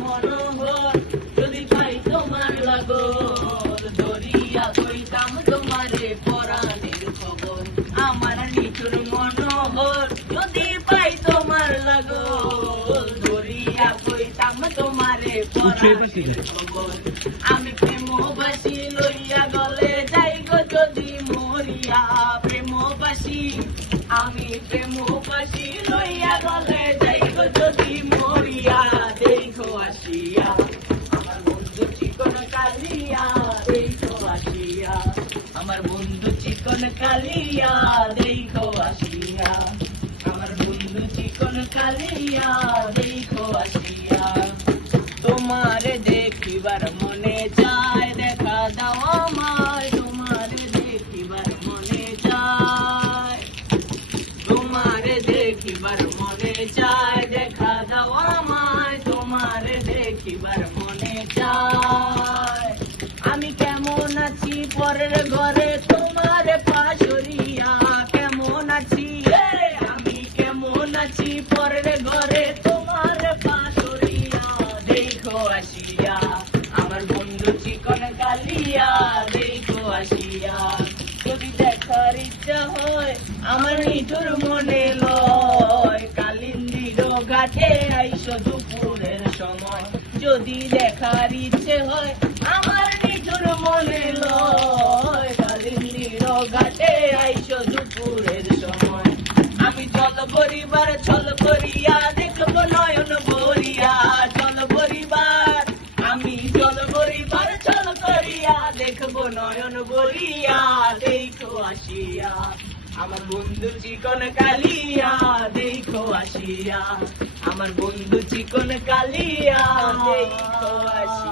মনোহর যদি পাই তোমার লাগর ধরিয়া কইতাম তোমারে পরাণের খবর। আমার নিঠুর মনোহর যদি পাই তোমার লাগর ধরিয়া কইতাম তোমারে পরাণের খবর। আমি প্রেমবাসী লইয়া গলে যাই গো যদি মরিয়া প্রেমবাসী আমি প্রেমবাসী লইয়া গলে যাই গো যদি মরিয়া দেখো আসিয়া আমার বন্ধু চিকন কালিয়া দেখো আসিয়া আমার বন্ধু চিকন কালিয়া দেখো আসিয়া আমার বন্ধু চিকন কালিয়া দেখো আসিয়া। তোমারে দেখিবার মনে চায় দেখা দাও আমায় তোমারে দেখিবার মনে চায় তোমারে দেখিবার মনে চায় দেখা দাও আমায় তোমারে দেখিবার মনে চায়। আমি কেমন আছি পরের ঘরে তোমারে পাশরিয়া কেমন আছি আমি কেমন আছি পরের ঘরে তোমারে পাশরিয়া দেখো আসিয়া আমার বন্ধু চিকন কালিয়া দেখো আসিয়া। যদি দেখার ইচ্ছা হয় আমার নিঠুর মনে লয় কালিন্দির ঘাটে আইসো দুপুরের সময়। যদি দেখার ইচ্ছে হয় আমার নিঠুর মনে লয় কালিন্দির ঘাটে আইসো দুপুরের সময়। আমি চল পরিবার ছল করিয়া দেখবো নয়ন ভরিয়া চল পরিবার আমি চল পরিবার ছল করিয়া দেখবো নয়ন ভরিয়া দেখো আসিয়া আমার বন্ধু চিকন কালিয়া দেখো আসিয়া আমার বন্ধু চিকন কালিয়া দেখো আসিয়া।